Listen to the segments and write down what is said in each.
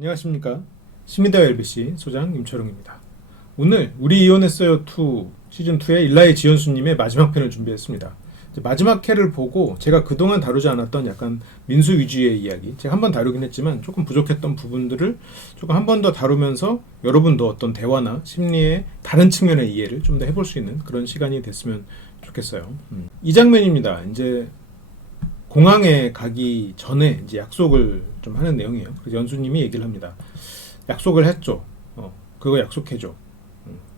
안녕하십니까. 시민대화 LBC 소장 임철웅입니다. 오늘 우리 이혼했어요 2 시즌2의 일라이 지연수님의 마지막 편을 준비했습니다. 마지막 회를 보고 제가 그동안 다루지 않았던 약간 민수 위주의 이야기, 제가 한번 다루긴 했지만 조금 부족했던 부분들을 조금 한 번 더 다루면서 여러분도 어떤 대화나 심리의 다른 측면의 이해를 좀 더 해볼 수 있는 그런 시간이 됐으면 좋겠어요. 이 장면입니다. 이제 공항에 가기 전에 이제 약속을 좀 하는 내용이에요. 그래서 연수님이 얘기를 합니다. 약속을 했죠. 그거 약속해줘.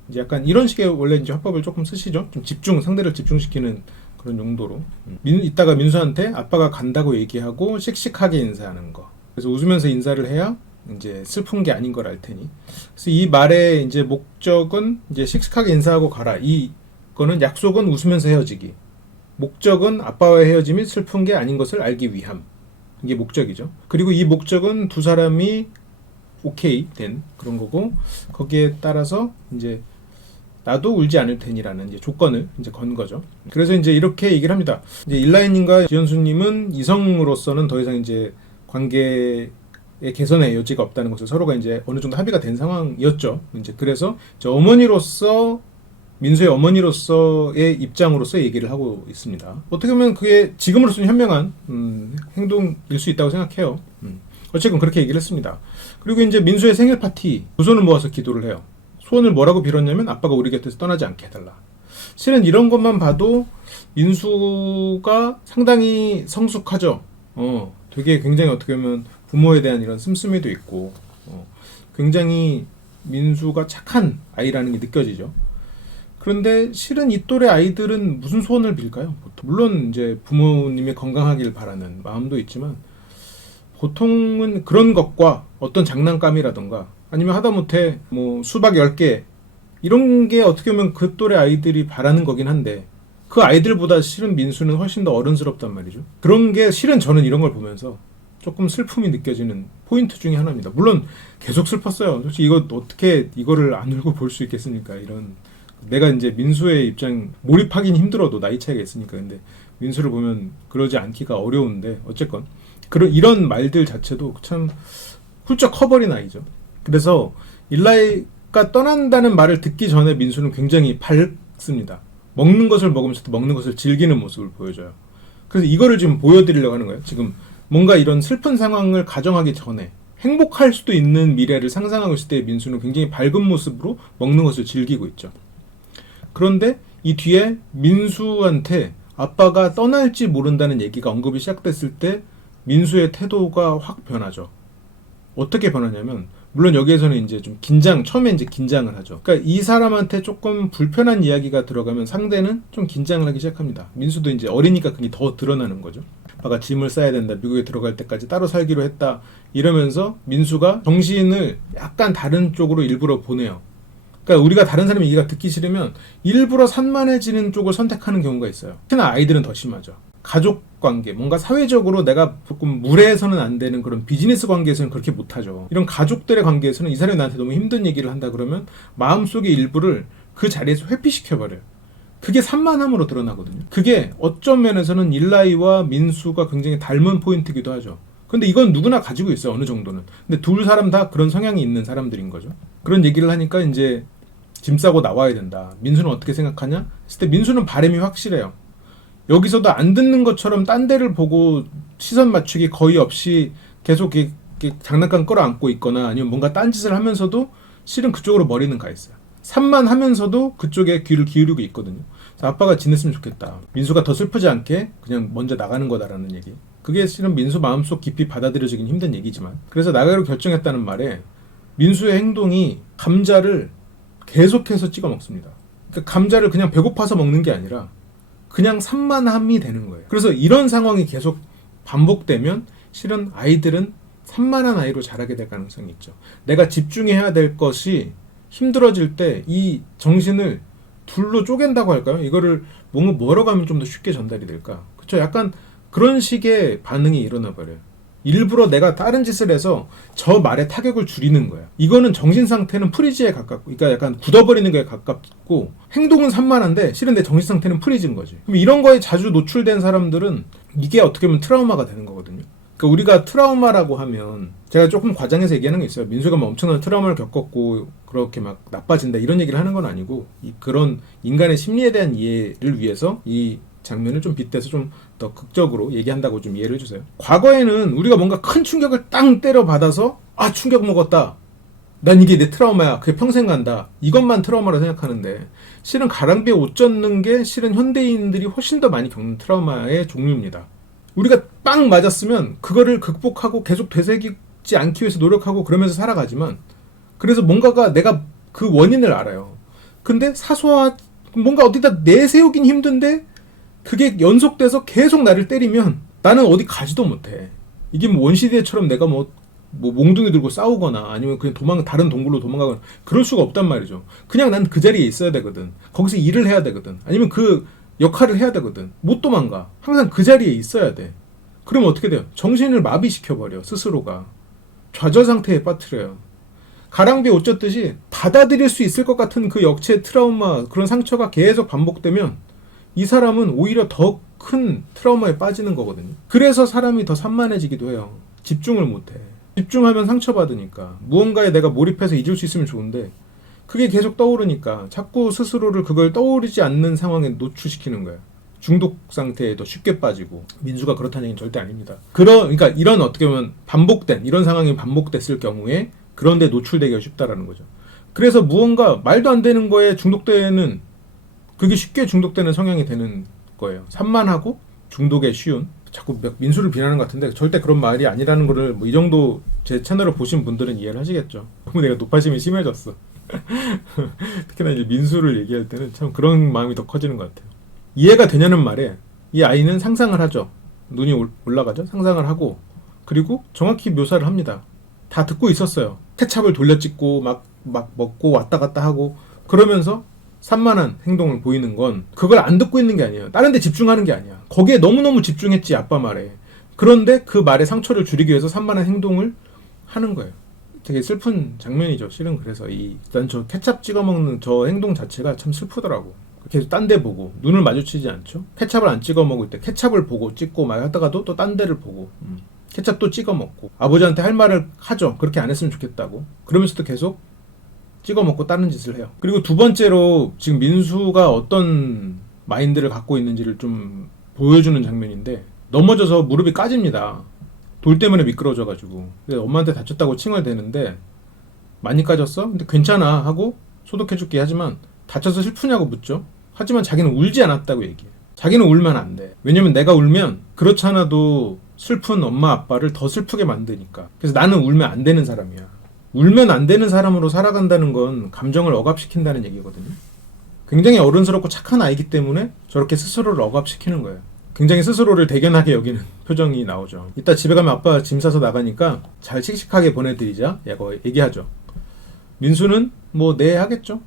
이제 약간 이런 식의 원래 이제 화법을 조금 쓰시죠. 좀 상대를 집중시키는 그런 용도로. 이따가 민수한테 아빠가 간다고 얘기하고 씩씩하게 인사하는 거. 그래서 웃으면서 인사를 해야 이제 슬픈 게 아닌 걸 알 테니. 그래서 이 말의 이제 목적은 이제 씩씩하게 인사하고 가라. 이거는 약속은 웃으면서 헤어지기. 목적은 아빠와의 헤어짐이 슬픈 게 아닌 것을 알기 위함. 이게 목적이죠. 그리고 이 목적은 두 사람이 오케이 된 그런 거고, 거기에 따라서 이제 나도 울지 않을 테니라는 이제 조건을 이제 건 거죠. 그래서 이제 이렇게 얘기를 합니다. 이제 일라이님과 지연수님은 이성으로서는 더 이상 이제 관계의 개선의 여지가 없다는 것을 서로가 이제 어느 정도 합의가 된 상황이었죠. 이제 그래서 어머니로서 민수의 어머니로서의 입장으로서 얘기를 하고 있습니다. 어떻게 보면 그게 지금으로서는 현명한 행동일 수 있다고 생각해요. 어쨌든 그렇게 얘기를 했습니다. 그리고 이제 민수의 생일 파티 두 손을 모아서 기도를 해요. 소원을 뭐라고 빌었냐면 아빠가 우리 곁에서 떠나지 않게 해달라. 실은 이런 것만 봐도 민수가 상당히 성숙하죠. 되게 굉장히 어떻게 보면 부모에 대한 이런 씀씀이도 있고, 굉장히 민수가 착한 아이라는 게 느껴지죠. 그런데 실은 이 또래 아이들은 무슨 소원을 빌까요? 물론 이제 부모님이 건강하길 바라는 마음도 있지만, 보통은 그런 것과 어떤 장난감이라던가 아니면 하다못해 뭐 수박 10개 이런 게 어떻게 보면 그 또래 아이들이 바라는 거긴 한데, 그 아이들보다 실은 민수는 훨씬 더 어른스럽단 말이죠. 그런 게 실은 저는 이런 걸 보면서 조금 슬픔이 느껴지는 포인트 중에 하나입니다. 물론 계속 슬펐어요. 솔직히 이거 어떻게 이거를 안 울고 볼 수 있겠습니까? 이런, 내가 이제 민수의 입장 몰입하긴 힘들어도 나이 차이가 있으니까. 근데 민수를 보면 그러지 않기가 어려운데, 어쨌건 이런 말들 자체도 참 훌쩍 커버린 아이죠. 그래서 일라이가 떠난다는 말을 듣기 전에 민수는 굉장히 밝습니다. 먹는 것을 먹으면서도 먹는 것을 즐기는 모습을 보여줘요. 그래서 이거를 지금 보여드리려고 하는 거예요. 지금 뭔가 이런 슬픈 상황을 가정하기 전에 행복할 수도 있는 미래를 상상하고 있을 때 민수는 굉장히 밝은 모습으로 먹는 것을 즐기고 있죠. 그런데 이 뒤에 민수한테 아빠가 떠날지 모른다는 얘기가 언급이 시작됐을 때 민수의 태도가 확 변하죠. 어떻게 변하냐면, 물론 여기에서는 이제 좀 처음에 이제 긴장을 하죠. 그러니까 이 사람한테 조금 불편한 이야기가 들어가면 상대는 좀 긴장을 하기 시작합니다. 민수도 이제 어리니까 그게 더 드러나는 거죠. 아빠가 짐을 싸야 된다, 미국에 들어갈 때까지 따로 살기로 했다, 이러면서 민수가 정신을 약간 다른 쪽으로 일부러 보내요. 그러니까 우리가 다른 사람 얘기가 듣기 싫으면 일부러 산만해지는 쪽을 선택하는 경우가 있어요. 특히나 아이들은 더 심하죠. 가족 관계, 뭔가 사회적으로 내가 조금 무례해서는 안 되는 그런 비즈니스 관계에서는 그렇게 못하죠. 이런 가족들의 관계에서는 이 사람이 나한테 너무 힘든 얘기를 한다 그러면 마음속의 일부를 그 자리에서 회피시켜버려요. 그게 산만함으로 드러나거든요. 그게 어떤 면에서는 일라이와 민수가 굉장히 닮은 포인트이기도 하죠. 근데 이건 누구나 가지고 있어요, 어느 정도는. 근데 둘 사람 다 그런 성향이 있는 사람들인 거죠. 그런 얘기를 하니까 이제 짐 싸고 나와야 된다. 민수는 어떻게 생각하냐? 했을 때 민수는 바람이 확실해요. 여기서도 안 듣는 것처럼 딴 데를 보고 시선 맞추기 거의 없이 계속 이렇게 장난감 끌어안고 있거나 아니면 뭔가 딴짓을 하면서도 실은 그쪽으로 머리는 가 있어요. 산만하면서도 그쪽에 귀를 기울이고 있거든요. 그래서 아빠가 지냈으면 좋겠다. 민수가 더 슬프지 않게 그냥 먼저 나가는 거다라는 얘기. 그게 실은 민수 마음속 깊이 받아들여지긴 힘든 얘기지만, 그래서 나가기로 결정했다는 말에 민수의 행동이 감자를 계속해서 찍어 먹습니다. 그러니까 감자를 그냥 배고파서 먹는 게 아니라 그냥 산만함이 되는 거예요. 그래서 이런 상황이 계속 반복되면 실은 아이들은 산만한 아이로 자라게 될 가능성이 있죠. 내가 집중해야 될 것이 힘들어질 때 이 정신을 둘로 쪼갠다고 할까요? 이거를 뭐라고 하면 좀 더 쉽게 전달이 될까? 그렇죠? 약간 그런 식의 반응이 일어나 버려요. 일부러 내가 다른 짓을 해서 저 말의 타격을 줄이는 거야. 이거는 정신 상태는 프리즈에 가깝고, 그러니까 약간 굳어버리는 거에 가깝고, 행동은 산만한데 실은 내 정신 상태는 프리즈인 거지. 그럼 이런 거에 자주 노출된 사람들은 이게 어떻게 보면 트라우마가 되는 거거든요. 그러니까 우리가 트라우마라고 하면 제가 조금 과장해서 얘기하는 게 있어요. 민수가 뭐 엄청난 트라우마를 겪었고 그렇게 막 나빠진다 이런 얘기를 하는 건 아니고 그런 인간의 심리에 대한 이해를 위해서 이 장면을 좀 빗대서 좀 더 극적으로 얘기한다고 좀 이해를 해주세요. 과거에는 우리가 뭔가 큰 충격을 땅 때려 받아서 아 충격 먹었다. 난 이게 내 트라우마야. 그게 평생 간다. 이것만 트라우마로 생각하는데 실은 가랑비에 옷 젖는 게 실은 현대인들이 훨씬 더 많이 겪는 트라우마의 종류입니다. 우리가 빵 맞았으면 그거를 극복하고 계속 되새기지 않기 위해서 노력하고 그러면서 살아가지만 그래서 뭔가가 내가 그 원인을 알아요. 근데 뭔가 어디다 내세우긴 힘든데 그게 연속돼서 계속 나를 때리면 나는 어디 가지도 못해. 이게 뭐 원시대처럼 내가 뭐 몽둥이 들고 싸우거나 아니면 그냥 다른 동굴로 도망가거나 그럴 수가 없단 말이죠. 그냥 난 그 자리에 있어야 되거든. 거기서 일을 해야 되거든. 아니면 그 역할을 해야 되거든. 못 도망가. 항상 그 자리에 있어야 돼. 그럼 어떻게 돼요? 정신을 마비시켜버려. 스스로가. 좌절 상태에 빠뜨려요. 가랑비에 옷 젖듯이 받아들일 수 있을 것 같은 그 역체 트라우마 그런 상처가 계속 반복되면 이 사람은 오히려 더 큰 트라우마에 빠지는 거거든요. 그래서 사람이 더 산만해지기도 해요. 집중을 못해. 집중하면 상처받으니까. 무언가에 내가 몰입해서 잊을 수 있으면 좋은데 그게 계속 떠오르니까 자꾸 스스로를 그걸 떠오르지 않는 상황에 노출시키는 거야. 중독 상태에 더 쉽게 빠지고. 민수가 그렇다는 얘기는 절대 아닙니다. 그러니까 이런 어떻게 보면 이런 상황이 반복됐을 경우에 그런 데 노출되기가 쉽다라는 거죠. 그래서 무언가 말도 안 되는 거에 중독되는 그게 쉽게 중독되는 성향이 되는 거예요. 산만하고 중독에 쉬운. 자꾸 민수를 비난하는 것 같은데 절대 그런 말이 아니라는 거를 뭐 이 정도 제 채널을 보신 분들은 이해를 하시겠죠. 너무 내가 노파심이 심해졌어. 특히나 이제 민수를 얘기할 때는 참 그런 마음이 더 커지는 것 같아요. 이해가 되냐는 말에 이 아이는 상상을 하죠. 눈이 올라가죠. 상상을 하고 그리고 정확히 묘사를 합니다. 다 듣고 있었어요. 케찹을 돌려찍고 막 먹고 왔다 갔다 하고 그러면서 산만한 행동을 보이는 건 그걸 안 듣고 있는 게 아니에요. 다른 데 집중하는 게 아니야. 거기에 너무너무 집중했지 아빠 말에. 그런데 그 말의 상처를 줄이기 위해서 산만한 행동을 하는 거예요. 되게 슬픈 장면이죠. 실은 그래서 일단 저 케찹 찍어 먹는 저 행동 자체가 참 슬프더라고. 계속 딴 데 보고 눈을 마주치지 않죠. 케찹을 안 찍어 먹을 때 케찹을 보고 찍고 막 하다가도 또 딴 데를 보고 케찹 또 찍어 먹고 아버지한테 할 말을 하죠. 그렇게 안 했으면 좋겠다고. 그러면서도 계속 찍어 먹고 다른 짓을 해요. 그리고 두 번째로 지금 민수가 어떤 마인드를 갖고 있는지를 좀 보여주는 장면인데 넘어져서 무릎이 까집니다. 돌 때문에 미끄러져가지고. 엄마한테 다쳤다고 칭얼대는데 많이 까졌어? 근데 괜찮아 하고 소독해줄게 하지만 다쳐서 슬프냐고 묻죠. 하지만 자기는 울지 않았다고 얘기해. 자기는 울면 안 돼. 왜냐면 내가 울면 그렇지 않아도 슬픈 엄마 아빠를 더 슬프게 만드니까. 그래서 나는 울면 안 되는 사람이야. 울면 안 되는 사람으로 살아간다는 건 감정을 억압시킨다는 얘기거든요. 굉장히 어른스럽고 착한 아이기 때문에 저렇게 스스로를 억압시키는 거예요. 굉장히 스스로를 대견하게 여기는 표정이 나오죠. 이따 집에 가면 아빠 짐 싸서 나가니까 잘 씩씩하게 보내드리자 얘기하죠. 민수는 뭐 네 하겠죠.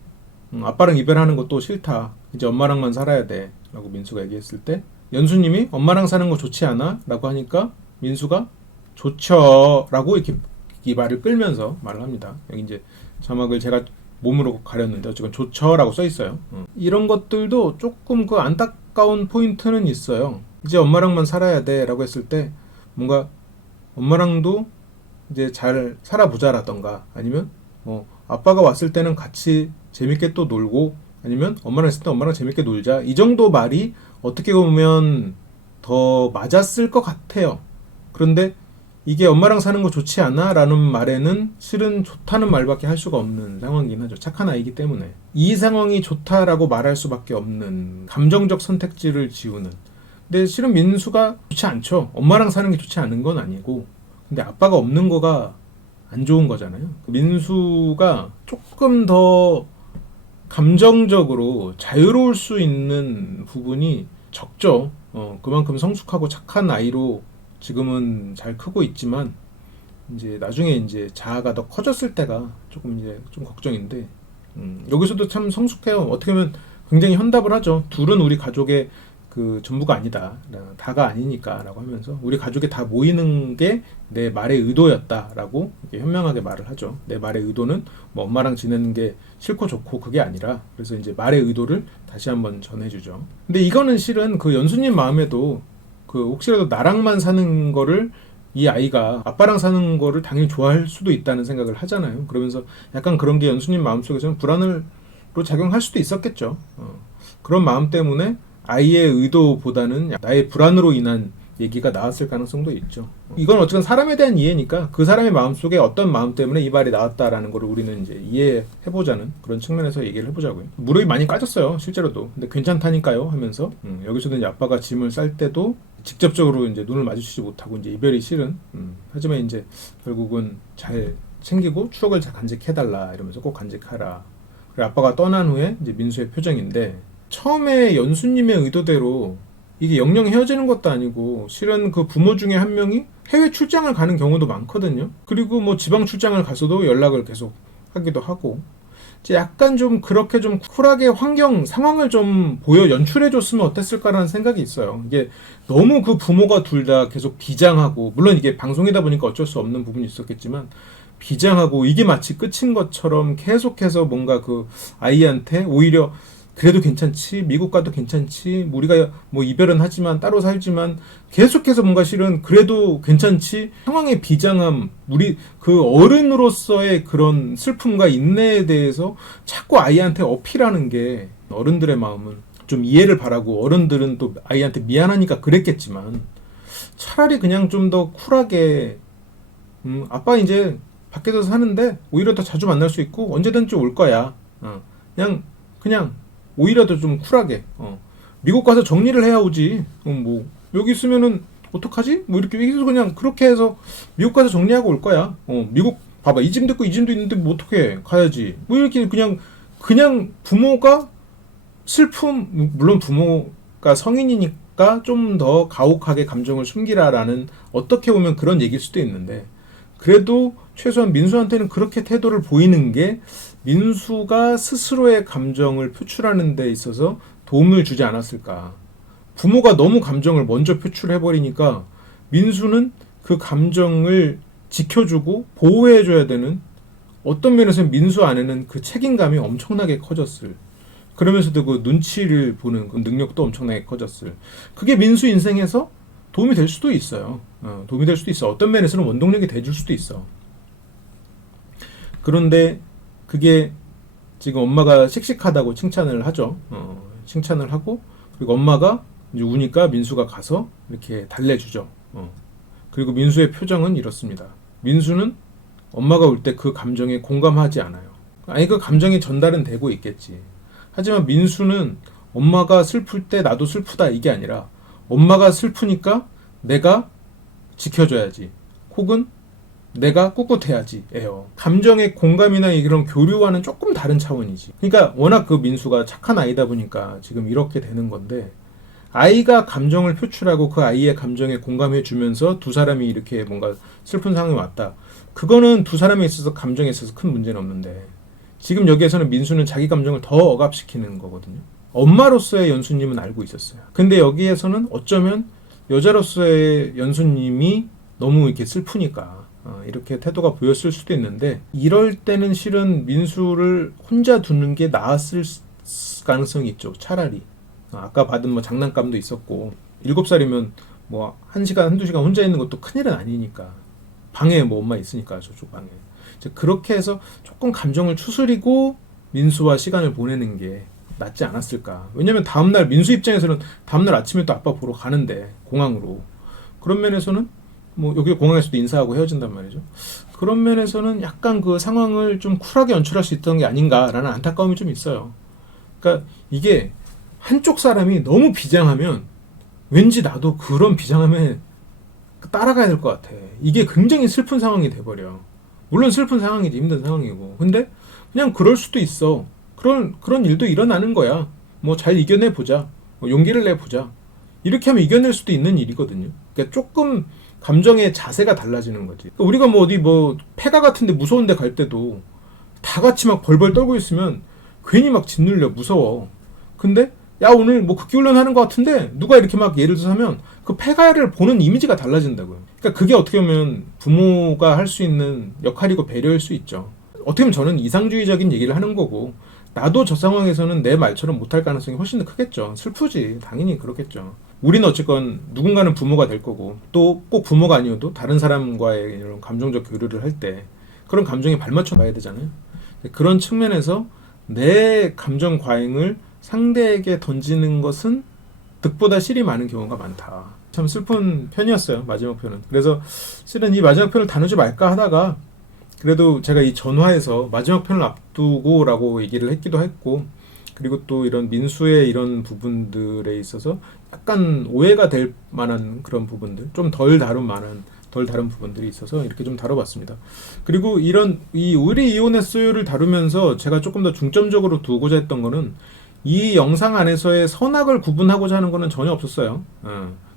아빠랑 이별하는 것도 싫다. 이제 엄마랑만 살아야 돼 라고 민수가 얘기했을 때 연수님이 엄마랑 사는 거 좋지 않아? 라고 하니까 민수가 좋죠 라고 이렇게 이 말을 끌면서 말을 합니다. 여기 이제 자막을 제가 몸으로 가렸는데 어쨌든 좋죠라고 써 있어요. 이런 것들도 조금 그 안타까운 포인트는 있어요. 이제 엄마랑만 살아야 돼라고 했을 때 뭔가 엄마랑도 이제 잘 살아보자라던가 아니면 뭐 아빠가 왔을 때는 같이 재밌게 또 놀고 아니면 엄마랑 있을 때 엄마랑 재밌게 놀자 이 정도 말이 어떻게 보면 더 맞았을 것 같아요. 그런데 이게 엄마랑 사는 거 좋지 않아? 라는 말에는 실은 좋다는 말밖에 할 수가 없는 상황이긴 하죠. 착한 아이기 때문에. 이 상황이 좋다라고 말할 수밖에 없는 감정적 선택지를 지우는. 근데 실은 민수가 좋지 않죠. 엄마랑 사는 게 좋지 않은 건 아니고. 근데 아빠가 없는 거가 안 좋은 거잖아요. 민수가 조금 더 감정적으로 자유로울 수 있는 부분이 적죠. 그만큼 성숙하고 착한 아이로 지금은 잘 크고 있지만 이제 나중에 이제 자아가 더 커졌을 때가 조금 이제 좀 걱정인데 여기서도 참 성숙해요. 어떻게 보면 굉장히 현답을 하죠. 둘은 우리 가족의 그 전부가 아니다. 다가 아니니까라고 하면서 우리 가족이 다 모이는 게 내 말의 의도였다라고 이렇게 현명하게 말을 하죠. 내 말의 의도는 뭐 엄마랑 지내는 게 싫고 좋고 그게 아니라 그래서 이제 말의 의도를 다시 한번 전해주죠. 근데 이거는 실은 그 연수님 마음에도 그 혹시라도 나랑만 사는 거를 이 아이가 아빠랑 사는 거를 당연히 좋아할 수도 있다는 생각을 하잖아요. 그러면서 약간 그런 게 연수님 마음속에서는 불안으로 작용할 수도 있었겠죠. 그런 마음 때문에 아이의 의도보다는 나의 불안으로 인한 얘기가 나왔을 가능성도 있죠. 이건 어쨌든 사람에 대한 이해니까 그 사람의 마음속에 어떤 마음 때문에 이 말이 나왔다라는 걸 우리는 이제 이해해보자는 그런 측면에서 얘기를 해보자고요. 무릎이 많이 까졌어요, 실제로도. 근데 괜찮다니까요 하면서 여기서도 이제 아빠가 짐을 쌀 때도 직접적으로 이제 눈을 마주치지 못하고 이제 이별이 싫은 하지만 이제 결국은 잘 챙기고 추억을 잘 간직해달라 이러면서 꼭 간직하라. 그리고 아빠가 떠난 후에 이제 민수의 표정인데 처음에 연수님의 의도대로 이게 영영 헤어지는 것도 아니고 실은 그 부모 중에 한 명이 해외 출장을 가는 경우도 많거든요. 그리고 뭐 지방 출장을 가서도 연락을 계속 하기도 하고 이제 약간 좀 그렇게 좀 쿨하게 상황을 좀 보여 연출해 줬으면 어땠을까라는 생각이 있어요. 이게 너무 그 부모가 둘 다 계속 비장하고 물론 이게 방송이다 보니까 어쩔 수 없는 부분이 있었겠지만 비장하고 이게 마치 끝인 것처럼 계속해서 뭔가 그 아이한테 오히려 그래도 괜찮지, 미국 가도 괜찮지, 우리가 뭐 이별은 하지만 따로 살지만 계속해서 뭔가 실은 그래도 괜찮지 상황의 비장함, 우리 그 어른으로서의 그런 슬픔과 인내에 대해서 자꾸 아이한테 어필하는 게 어른들의 마음은 좀 이해를 바라고 어른들은 또 아이한테 미안하니까 그랬겠지만 차라리 그냥 좀 더 쿨하게 아빠 이제 밖에서 사는데 오히려 더 자주 만날 수 있고 언제든지 올 거야. 그냥 오히려 더 좀 쿨하게 미국 가서 정리를 해야 오지. 뭐 여기 있으면은 어떡하지? 뭐 이렇게 여기서 그냥 그렇게 해서 미국 가서 정리하고 올 거야. 미국 봐봐 이 짐도 있고 이 짐도 있는데 뭐 어떻게 가야지. 뭐 이렇게 그냥 부모가 슬픔 물론 부모가 성인이니까 좀 더 가혹하게 감정을 숨기라라는 어떻게 보면 그런 얘기일 수도 있는데 그래도 최소한 민수한테는 그렇게 태도를 보이는 게 민수가 스스로의 감정을 표출하는 데 있어서 도움을 주지 않았을까. 부모가 너무 감정을 먼저 표출해버리니까 민수는 그 감정을 지켜주고 보호해줘야 되는 어떤 면에서는 민수 안에는 그 책임감이 엄청나게 커졌을. 그러면서도 그 눈치를 보는 그 능력도 엄청나게 커졌을. 그게 민수 인생에서 도움이 될 수도 있어요. 도움이 될 수도 있어. 어떤 면에서는 원동력이 돼줄 수도 있어. 그런데 그게 지금 엄마가 씩씩하다고 칭찬을 하죠. 칭찬을 하고 그리고 엄마가 이제 우니까 민수가 가서 이렇게 달래주죠. 그리고 민수의 표정은 이렇습니다. 민수는 엄마가 올 때 그 감정에 공감하지 않아요. 아니 그 감정이 전달은 되고 있겠지. 하지만 민수는 엄마가 슬플 때 나도 슬프다 이게 아니라 엄마가 슬프니까 내가 지켜줘야지. 혹은 내가 꿋꿋해야지 예요. 감정의 공감이나 이런 교류와는 조금 다른 차원이지. 그러니까 워낙 그 민수가 착한 아이다 보니까 지금 이렇게 되는 건데 아이가 감정을 표출하고 그 아이의 감정에 공감해 주면서 두 사람이 이렇게 뭔가 슬픈 상황이 왔다. 그거는 두 사람에 있어서 감정에 있어서 큰 문제는 없는데 지금 여기에서는 민수는 자기 감정을 더 억압시키는 거거든요. 엄마로서의 연수님은 알고 있었어요. 근데 여기에서는 어쩌면 여자로서의 연수님이 너무 이렇게 슬프니까 이렇게 태도가 보였을 수도 있는데 이럴 때는 실은 민수를 혼자 두는 게 나았을 가능성이 있죠. 차라리 아까 받은 뭐 장난감도 있었고 7살이면 뭐 1시간, 1~2시간 혼자 있는 것도 큰일은 아니니까 방에 뭐 엄마 있으니까 저쪽 방에 이제 그렇게 해서 조금 감정을 추스리고 민수와 시간을 보내는 게 낫지 않았을까. 왜냐면 다음날 민수 입장에서는 다음날 아침에 또 아빠 보러 가는데 공항으로 그런 면에서는 뭐 여기 공항에서도 인사하고 헤어진단 말이죠. 그런 면에서는 약간 그 상황을 좀 쿨하게 연출할 수 있던 게 아닌가라는 안타까움이 좀 있어요. 그러니까 이게 한쪽 사람이 너무 비장하면 왠지 나도 그런 비장함에 따라가야 될 것 같아. 이게 굉장히 슬픈 상황이 돼버려. 물론 슬픈 상황이지 힘든 상황이고 근데 그냥 그럴 수도 있어. 그런 일도 일어나는 거야. 뭐 잘 이겨내보자. 뭐 용기를 내보자. 이렇게 하면 이겨낼 수도 있는 일이거든요. 그러니까 조금 감정의 자세가 달라지는 거지. 그러니까 우리가 뭐 어디 뭐 폐가 같은데 무서운 데 갈 때도 다 같이 막 벌벌 떨고 있으면 괜히 막 짓눌려 무서워. 근데 야 오늘 뭐 극기훈련 하는 것 같은데 누가 이렇게 막 예를 들어서 하면 그 폐가를 보는 이미지가 달라진다고요. 그러니까 그게 어떻게 보면 부모가 할 수 있는 역할이고 배려일 수 있죠. 어떻게 보면 저는 이상주의적인 얘기를 하는 거고 나도 저 상황에서는 내 말처럼 못할 가능성이 훨씬 더 크겠죠. 슬프지. 당연히 그렇겠죠. 우리는 어쨌건 누군가는 부모가 될 거고 또 꼭 부모가 아니어도 다른 사람과의 이런 감정적 교류를 할 때 그런 감정에 발맞춰 가야 되잖아요. 그런 측면에서 내 감정 과잉을 상대에게 던지는 것은 득보다 실이 많은 경우가 많다. 참 슬픈 편이었어요, 마지막 편은. 그래서 실은 이 마지막 편을 다루지 말까 하다가 그래도 제가 이 전화에서 마지막 편을 앞두고라고 얘기를 했기도 했고, 그리고 또 이런 민수의 이런 부분들에 있어서 약간 오해가 될 만한 그런 부분들, 좀 덜 다룬 부분들이 있어서 이렇게 좀 다뤄봤습니다. 그리고 이런 이 우리 이혼했어요를 다루면서 제가 조금 더 중점적으로 두고자 했던 거는 이 영상 안에서의 선악을 구분하고자 하는 거는 전혀 없었어요.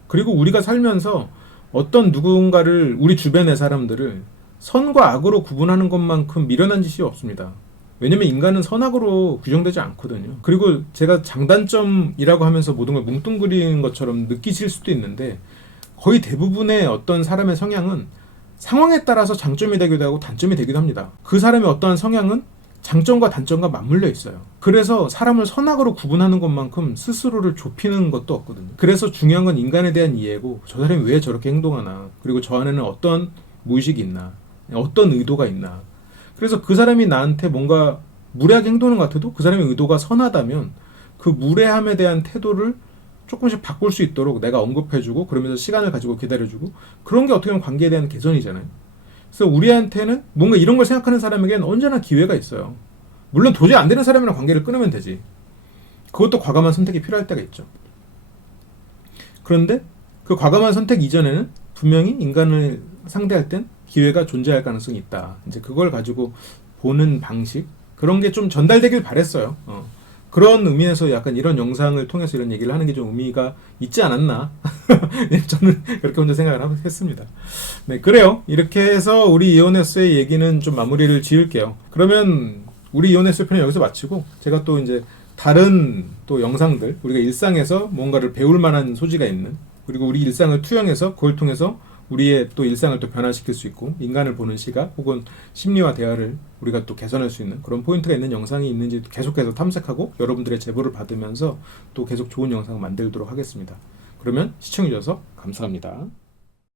그리고 우리가 살면서 어떤 누군가를, 우리 주변의 사람들을 선과 악으로 구분하는 것만큼 미련한 짓이 없습니다. 왜냐면 인간은 선악으로 규정되지 않거든요. 그리고 제가 장단점이라고 하면서 모든 걸 뭉뚱그리는 것처럼 느끼실 수도 있는데, 거의 대부분의 어떤 사람의 성향은 상황에 따라서 장점이 되기도 하고 단점이 되기도 합니다. 그 사람의 어떠한 성향은 장점과 단점과 맞물려 있어요. 그래서 사람을 선악으로 구분하는 것만큼 스스로를 좁히는 것도 없거든요. 그래서 중요한 건 인간에 대한 이해고, 저 사람이 왜 저렇게 행동하나, 그리고 저 안에는 어떤 무의식이 있나, 어떤 의도가 있나. 그래서 그 사람이 나한테 뭔가 무례하게 행동하는 것 같아도 그 사람의 의도가 선하다면 그 무례함에 대한 태도를 조금씩 바꿀 수 있도록 내가 언급해주고, 그러면서 시간을 가지고 기다려주고, 그런 게 어떻게 보면 관계에 대한 개선이잖아요. 그래서 우리한테는 뭔가 이런 걸 생각하는 사람에게는 언제나 기회가 있어요. 물론 도저히 안 되는 사람이랑 관계를 끊으면 되지. 그것도 과감한 선택이 필요할 때가 있죠. 그런데 그 과감한 선택 이전에는 분명히 인간을 상대할 땐 기회가 존재할 가능성이 있다. 이제 그걸 가지고 보는 방식, 그런 게 좀 전달되길 바랬어요. 그런 의미에서 약간 이런 영상을 통해서 이런 얘기를 하는 게 좀 의미가 있지 않았나. 저는 그렇게 혼자 생각을 했습니다. 네, 그래요. 이렇게 해서 우리 이혼했어의 얘기는 좀 마무리를 지을게요. 그러면 우리 이혼했어의 편은 여기서 마치고, 제가 또 이제 다른 또 영상들, 우리가 일상에서 뭔가를 배울 만한 소지가 있는, 그리고 우리 일상을 투영해서 그걸 통해서 우리의 또 일상을 또 변화시킬 수 있고, 인간을 보는 시각 혹은 심리와 대화를 우리가 또 개선할 수 있는 그런 포인트가 있는 영상이 있는지 계속해서 탐색하고 여러분들의 제보를 받으면서 또 계속 좋은 영상을 만들도록 하겠습니다. 그러면 시청해주셔서 감사합니다.